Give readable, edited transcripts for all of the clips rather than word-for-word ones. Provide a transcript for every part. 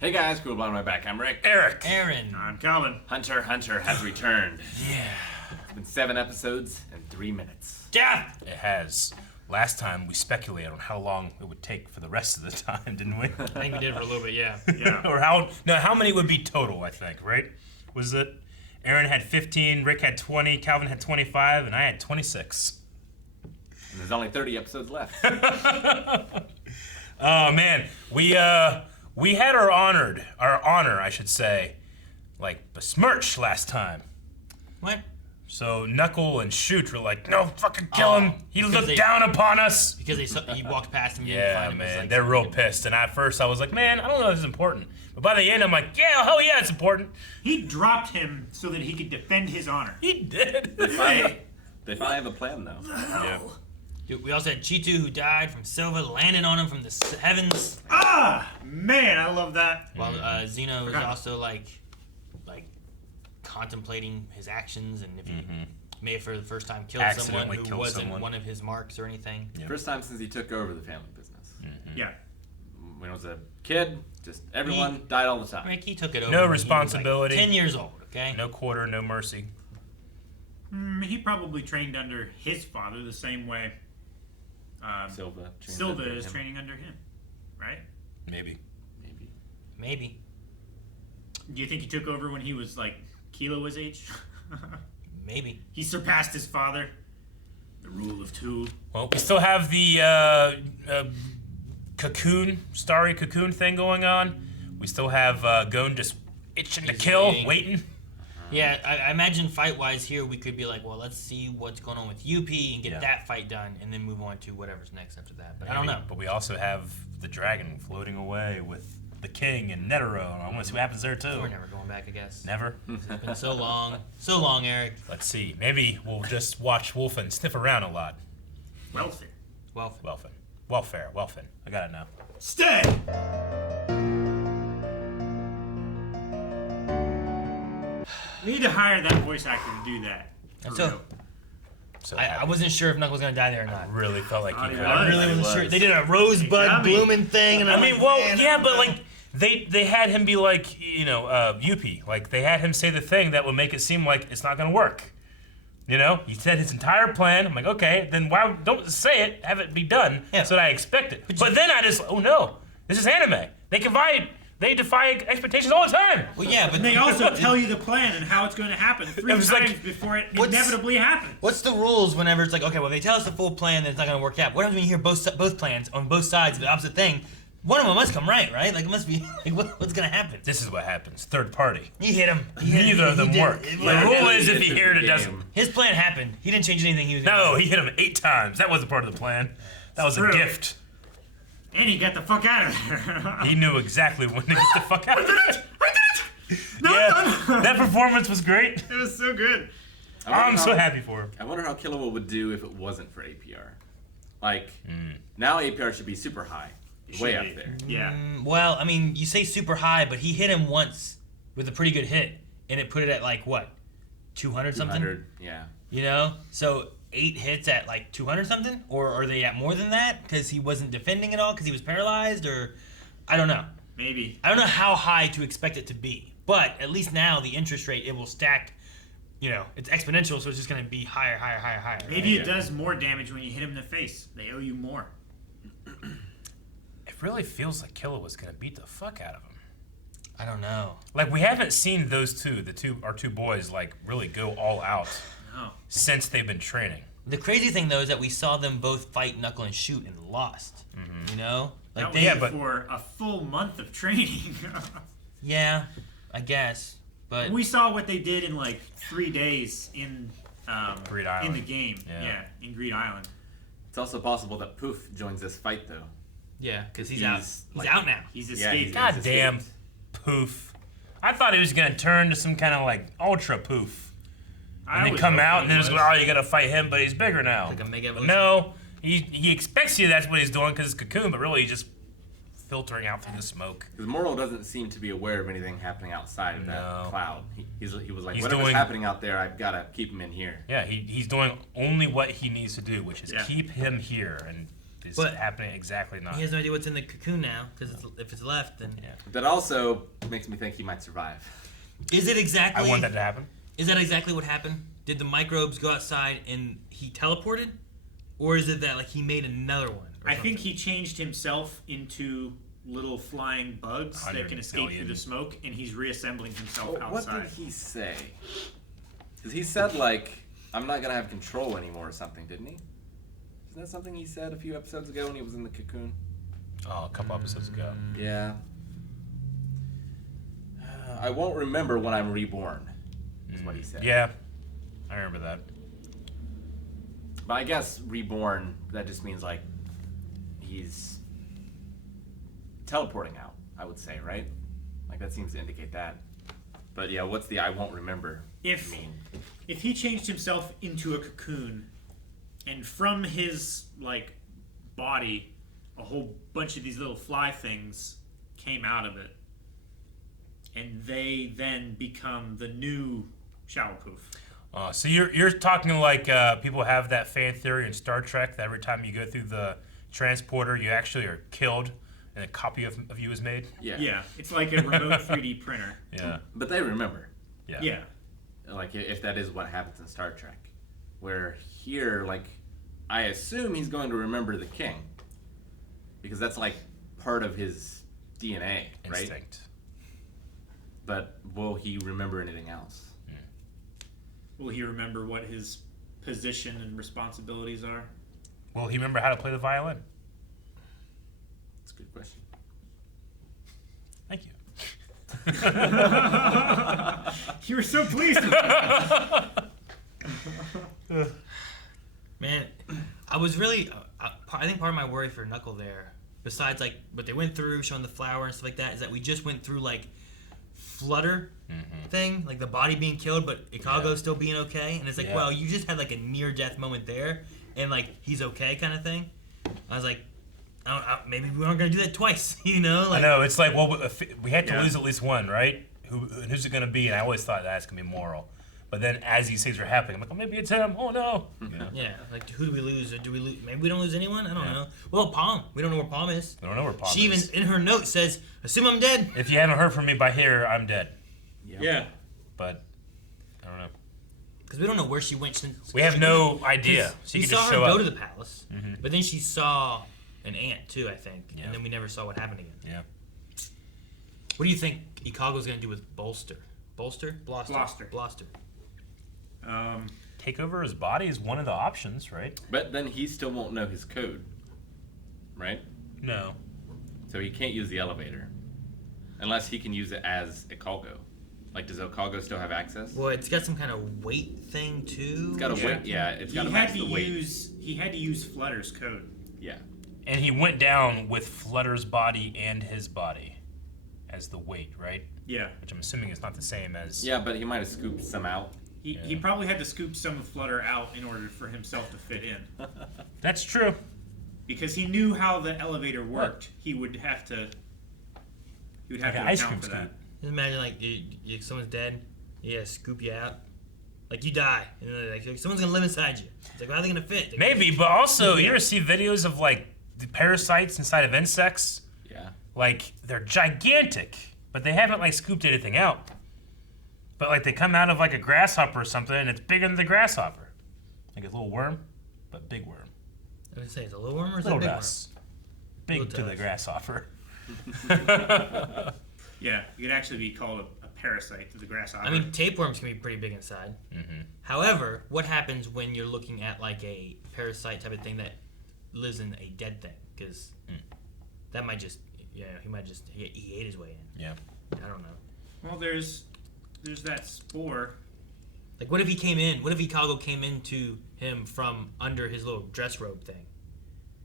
Hey guys, cool on my back. I'm Rick. Eric. Aaron. I'm Calvin. Hunter has returned. Yeah. It's been 7 episodes and 3 minutes. Death! It has. Last time we speculated on how long it would take for the rest of the time, didn't we? I think we did for a little bit, yeah. Yeah. Or how many would be total, I think, right? Was it? Aaron had 15, Rick had 20, Calvin had 25, and I had 26. And there's only 30 episodes left. Oh man, we had our honor, I should say, like besmirched last time. What? So Knuckle and Shoot were like, no, fucking kill him. He because looked they- down upon us. Because he walked past him and didn't Yeah, find him. It was man, like they're real something- pissed. And at first I was like, man, I don't know if this is important. But by the end, I'm like, yeah, hell yeah, it's important. He dropped him so that he could defend his honor. He did. They finally have a plan though. Yeah. Dude, we also had Chitu, who died from Silva, landing on him from the heavens. Ah, man, I love that. While Zeno was Forgot. also like contemplating his actions, and if he may have for the first time killed someone Accidentally who killed wasn't someone. one of his marks or anything. Yeah. First time since he took over the family business. Yeah. When I was a kid, just everyone died all the time. Rick, he took it over. No when he was, like, responsibility. 10 years old, okay? No quarter, no mercy. He probably trained under his father the same way Silva. trained Silva under is him. training under him, right? Maybe. Maybe. Maybe. Do you think he took over when he was like Kilo's age? Maybe. He surpassed his father. The rule of two. Well, we still have the starry cocoon thing going on. We still have Gon just itching to He's kill, waiting. waiting. Yeah, I imagine fight-wise here, we could be like, well, let's see what's going on with UP and get Yeah. that fight done, and then move on to whatever's next after that. But I don't know. But we also have the dragon floating away with the king and Netero, and I want to see what happens there too. We're never going back, I guess. Never? It's been so long. So long, Eric. Let's see. Maybe we'll just watch Wolfen sniff around a lot. Welfare. Well, Welfare. I got it now. Stay! We need to hire that voice actor to do that. For So- real. So I wasn't sure if Knuckles was going to die there or not. really felt like Oh, he yeah. could. I really He wasn't was. sure. They did a rosebud Dummy. blooming thing, and I I'm mean, like, well, man, yeah, but like they had him be like, Yuppie. Like they had him say the thing that would make it seem like it's not gonna work. You know, he said his entire plan. I'm like, okay, then why don't say it? Have it be done Yeah. so that I expect it. But then I just, oh no, this is anime. They defy expectations all the time. Well, yeah, but And they also tell you the plan and how it's going to happen 3 It was times like- before it What's- inevitably happens. what's the rules whenever it's like, okay, well, they tell us the full plan, then it's not going to work out. What happens when you hear both plans on both sides of the opposite thing? One of them must come right? Like, it must be, like, what's going to happen? This is what happens. Third party. You hit him. Neither of them work. The rule is if you hear it, it doesn't. His plan happened. He didn't change anything he was No, he hit him 8 times. That wasn't part of the plan. That was a True. gift. And he got the fuck out of there. He knew exactly when to get the fuck out. I did it! No, Yeah, that performance was great. it was so good. I'm so happy for him. I wonder how Killua would do if it wasn't for APR. Like, now APR should be super high. Way up there. Yeah. Well, I mean, you say super high, but he hit him once with a pretty good hit, and it put it at like what, 200 something? 200, yeah. You know, so 8 hits at like 200 something, or are they at more than that because he wasn't defending at all because he was paralyzed, or I don't know. Maybe. I don't know how high to expect it to be, but at least now the interest rate, it will stack. You know, it's exponential, so it's just going to be higher. Maybe Yeah. it does more damage when you hit him in the face. They owe you more. It really feels like Killua was gonna beat the fuck out of him. I don't know. Like we haven't seen those our two boys, like really go all out No. since they've been training. The crazy thing though is that we saw them both fight Knuckle and Shoot and lost. You know, like That was for a full month of training. yeah, I guess, but We saw what they did in like 3 days in Greed in Island. the game. Yeah. Yeah, in Greed Island. It's also possible that Poof joins this fight, though. yeah, because he's He's, out. He's like- out now. He's Yeah, escaped. he's God escaped. damn, Poof. I thought he was gonna turn to some kind of like ultra Poof, and then was come out hoping and then just he go, was. oh, you gotta fight him, but he's bigger now. Like a mega But evolution. no, he expects you that's what he's doing because it's Cocoon, but really he's just filtering out through the smoke. Because Moro doesn't seem to be aware of anything happening outside of that No. cloud. He was like, He's whatever's doing- happening out there, I've got to keep him in here. Yeah, he's doing only what he needs to do, which is Yeah. keep him here, and is But happening exactly not. He has no idea what's in the cocoon now, because if it's left, then That also makes me think he might survive. is it exactly? I want that to happen. Is that exactly what happened? Did the microbes go outside and he teleported, or is it that like he made another one? I think he changed himself into little flying bugs that 100 can escape through billion. the smoke, and he's reassembling himself What outside. did he say? Because he said, like, I'm not going to have control anymore or something, didn't he? Isn't that something he said a few episodes ago when he was in the cocoon? Oh, a couple episodes ago. Yeah. I won't remember when I'm reborn, is what he said. Yeah, I remember that. But I guess reborn, that just means, like, he's teleporting out, I would say, right? Like, that seems to indicate that. But yeah, what's the I won't remember mean? If he changed himself into a cocoon, and from his like body, a whole bunch of these little fly things came out of it, and they then become the new Shadowpoof. So you're talking like people have that fan theory in Star Trek that every time you go through the transporter, you actually are killed, and a copy of you is made. Yeah, it's like a remote 3D printer. Yeah. But they remember. Yeah. Like, if that is what happens in Star Trek. Where here, like, I assume he's going to remember the king. Because that's, like, part of his DNA, right? Instinct. But will he remember anything else? Will he remember what his position and responsibilities are? Will he remember how to play the violin? That's a good question. Thank you. You were so pleased with me. Man, I was really. I think part of my worry for Knuckle there, besides like what they went through, showing the flower and stuff like that, is that we just went through like flutter thing, like the body being killed, but Ikago still being okay, and it's like, well, you just had like a near-death moment there, and like he's okay kind of thing. I was like, maybe we aren't gonna do that twice, you know? Like, I know, it's like, well, we had to lose at least one, right? Who's it going to be? And I always thought that's going to be Moral. But then as these things are happening, I'm like, oh, maybe it's him. Oh, no. Yeah, like, who do we lose? Or do we lose? Maybe we don't lose anyone? I don't know. Well, Palm. We don't know where Palm is. I don't know where Palm She is. even, in her note, says, assume I'm dead. If you haven't heard from me by here, I'm dead. Yeah. But, I don't know. Because we don't know where she went. We have no idea. She can saw just her show go up. to the palace, but then she saw an ant, too, I think. Yeah. And then we never saw what happened again. Yeah. What do you think Ikago's going to do with Bolster? Bolster? Bloster. Take over his body is one of the options, right? But then he still won't know his code, right? No. So he can't use the elevator. Unless he can use it as Ikago. Like, does Ikago still have access? Well, it's got some kind of weight thing, too. It's got a weight, yeah. It's got to match the weight. He had to use Flutter's code. Yeah. And he went down with Flutter's body and his body as the weight, right? Yeah. Which I'm assuming is not the same as... Yeah, but he might have scooped some out. He probably had to scoop some of Flutter out in order for himself to fit in. That's true. Because he knew how the elevator worked. He would have to ice cream account for that. scoop. Just imagine, like, someone's dead. Yeah, scoop you out. Like, you die. And like, someone's going to live inside you. It's like, how are they going to fit? Maybe, but also, you ever see videos of, like, the parasites inside of insects? Yeah. Like, they're gigantic, but they haven't, like, scooped anything out. But, like, they come out of, like, a grasshopper or something, and it's bigger than the grasshopper. Like a little worm, but big worm. I would say, is it a little worm or is it a Little big dust. Big Little to the dust. grasshopper. Yeah, it could actually be called a parasite to the grasshopper. worm? I mean, tapeworms can be pretty big inside. Mm-hmm. However, what happens when you're looking at, like, a parasite type of thing that lives in a dead thing? Because that might just, he ate his way in. Yeah. I don't know. well, there's that spore. Like, what if he came in? What if Ikago came into him from under his little dress robe thing?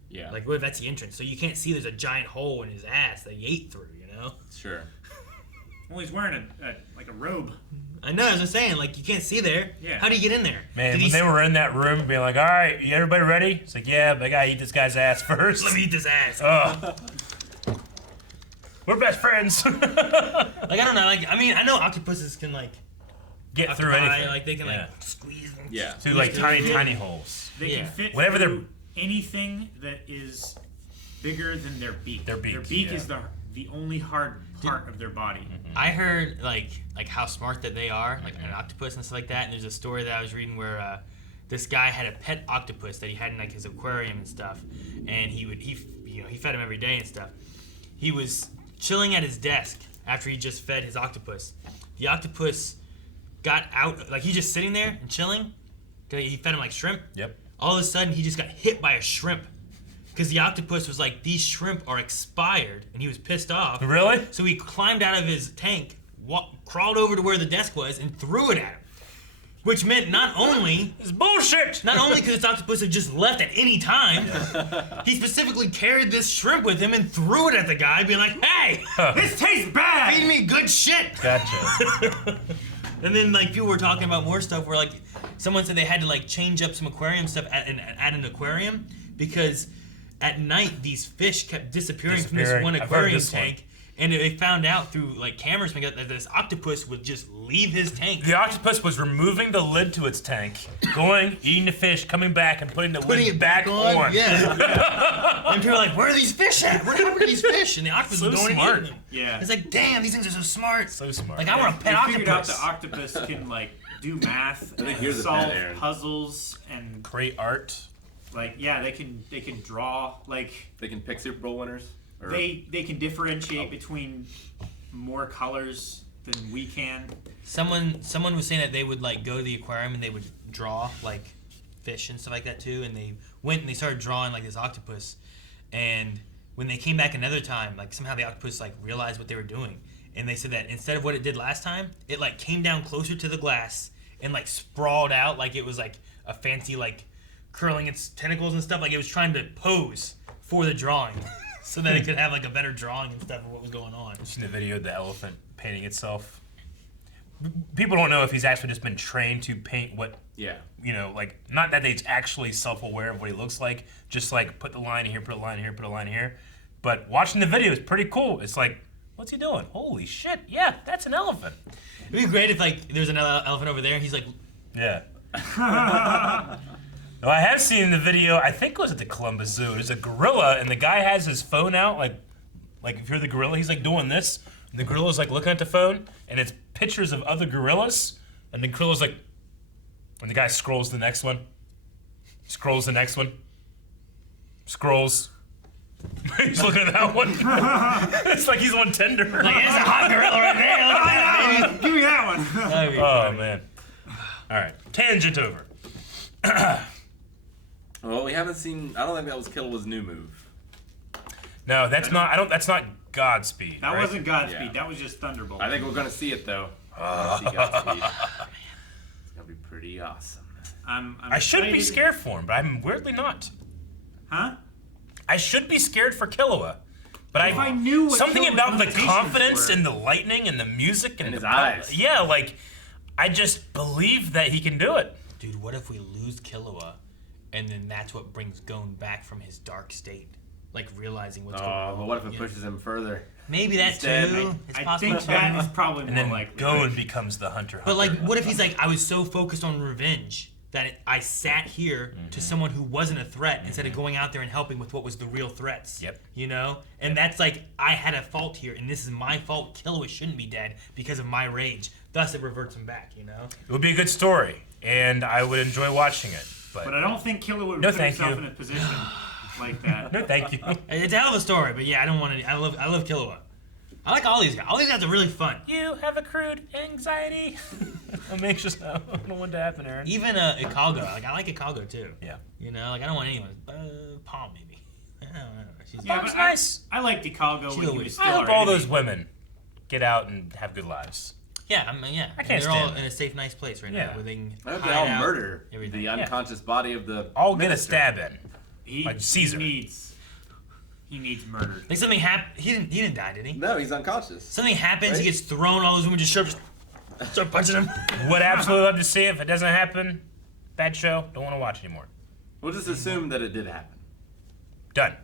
Yeah. Like, what if that's the entrance? So you can't see there's a giant hole in his ass that he ate through, you know? Sure. Well, he's wearing a robe. I know, as I'm saying, like, you can't see there. Yeah. How do you get in there? Man, Did when he they were in that room, being like, all right, everybody ready? It's like, yeah, but I gotta eat this guy's ass first. Let me eat this ass. Ugh. We're best friends. Like, I don't know. Like, I mean, I know octopuses can, like, Get through octopi, anything. like, they can, Yeah. like, squeeze and Yeah. Through, like, tiny holes. They Yeah. can fit Whatever through anything that is bigger than their beak. Their beak, yeah. is the only hard part of their body. I heard like how smart that they are, like an octopus and stuff like that. And there's a story that I was reading where this guy had a pet octopus that he had in like his aquarium and stuff, and he fed him every day and stuff. He was chilling at his desk after he just fed his octopus. The octopus got out, like he's just sitting there and chilling. He fed him like shrimp. Yep. All of a sudden, he just got hit by a shrimp. Because the octopus was like, these shrimp are expired, and he was pissed off. Really? So he climbed out of his tank, crawled over to where the desk was, and threw it at him. Which meant not only... It's bullshit! Not only could this octopus have just left at any time, he specifically carried this shrimp with him and threw it at the guy, being like, hey, This tastes bad! feed me good shit! Gotcha. And then like people were talking about more stuff where like someone said they had to like change up some aquarium stuff at an aquarium because at night these fish kept disappearing from this one I've heard aquarium this one. tank, and they found out through like cameras that this octopus would just leave his tank. The octopus was removing the lid to its tank, going, eating the fish, coming back, and putting the lid back on. Yeah. And people were like, where are these fish at? Where are these fish? And the octopus So was going smart. and eating them. Yeah. It's like, damn, these things are so smart. So smart. Like, I want a pet They figured out octopus. the octopus can like do math I think and here's a solve pet, Aaron. puzzles and Great art. like they can draw like They can pick Super Bowl winners. Or, they can differentiate between more colors than we can. Someone was saying that they would like go to the aquarium and they would draw like fish and stuff like that too, and they went and they started drawing like this octopus, and when they came back another time, like somehow the octopus like realized what they were doing, and they said that instead of what it did last time, it like came down closer to the glass and like sprawled out like it was like a fancy like curling its tentacles and stuff, like it was trying to pose for the drawing so that it could have like a better drawing and stuff of what was going on. You seen the video of the elephant painting itself? People don't know if he's actually just been trained to paint what, yeah. like, not that he's actually self-aware of what he looks like, just like put the line here, put a line here, put a line here. But watching the video is pretty cool. It's like, what's he doing? Holy shit, yeah, that's an elephant. It'd be great if like there's an elephant over there and he's like, Yeah. No, I have seen the video, I think it was at the Columbus Zoo. There's a gorilla, and the guy has his phone out, like if you're the gorilla, he's like doing this, and the gorilla's like looking at the phone, and it's pictures of other gorillas, and the gorilla's like, when the guy scrolls the next one, scrolls the next one, scrolls. He's looking at that one. It's like he's on Tinder. like, there's a hot gorilla right there. Look at that, baby. Give me that one. That'd be Oh, funny. man. All right, tangent over. Well, we haven't seen. I don't think that was Killua's new move. No, that's not, that's not Godspeed, That right? wasn't Godspeed. Yeah. That was just Thunderbolt. I think we're gonna see it though. We're gonna see Godspeed. It's gonna be pretty awesome. I'm I should be excited. scared for him, but I'm weirdly not. Huh? I should be scared for Killua, but If I knew what something Killua's about the limitations confidence were. and the lightning and the music and And the his eyes. Yeah, like I just believe that he can do it. Dude, what if we lose Killua, and then that's what brings Gon back from his dark state, like realizing what's going Oh, on. but what if it Yeah. pushes him further? Maybe that Instead, too. It's I possible. think that is probably And more then likely. Gon becomes the hunter. But like, what if he's like, I was so focused on revenge that I sat here to someone who wasn't a threat instead of going out there and helping with what was the real threats. Yep. You know? And that's like, I had a fault here, and this is my fault. Killua shouldn't be dead because of my rage. Thus, it reverts him back, you know? It would be a good story, and I would enjoy watching it. But I don't think Killua would No, put thank himself you. in a position like that. No, thank you. It's a hell of a story, but yeah, I don't want to. I love Killua. I like all these guys. All these guys are really fun. You have accrued anxiety. I'm anxious. I don't know what to happen, Aaron. Even Ikago. Like, I like Ikago too. Yeah. You know, like I don't want anyone. Palm maybe. I don't know. She's Yeah, Palm's but nice. I liked Ikago She's when he always- was still I hope our all enemy. those women get out and have good lives. Yeah, I mean, yeah. I can't They're all stand in a safe, nice place right Yeah. now where they can I hope they hide all out, murder everything. the unconscious body of the. All get a minister. stab in. He, Like Caesar. He needs murdered. Like something happened. He didn't die, did he? No, he's unconscious. Something happens. Right? He gets thrown. All those women just start punching him. Would absolutely love to see it. If it doesn't happen, bad show. Don't want to watch anymore. We'll just assume that it did happen. Done.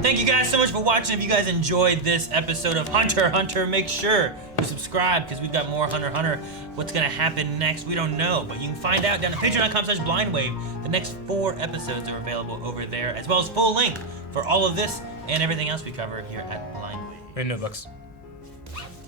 Thank you guys so much for watching. If you guys enjoyed this episode of Hunter x Hunter, make sure to subscribe because we've got more Hunter x Hunter. What's gonna happen next, we don't know, but you can find out down at patreon.com/blindwave. The next 4 episodes are available over there, as well as full link for all of this and everything else we cover here at Blindwave. Read notebooks.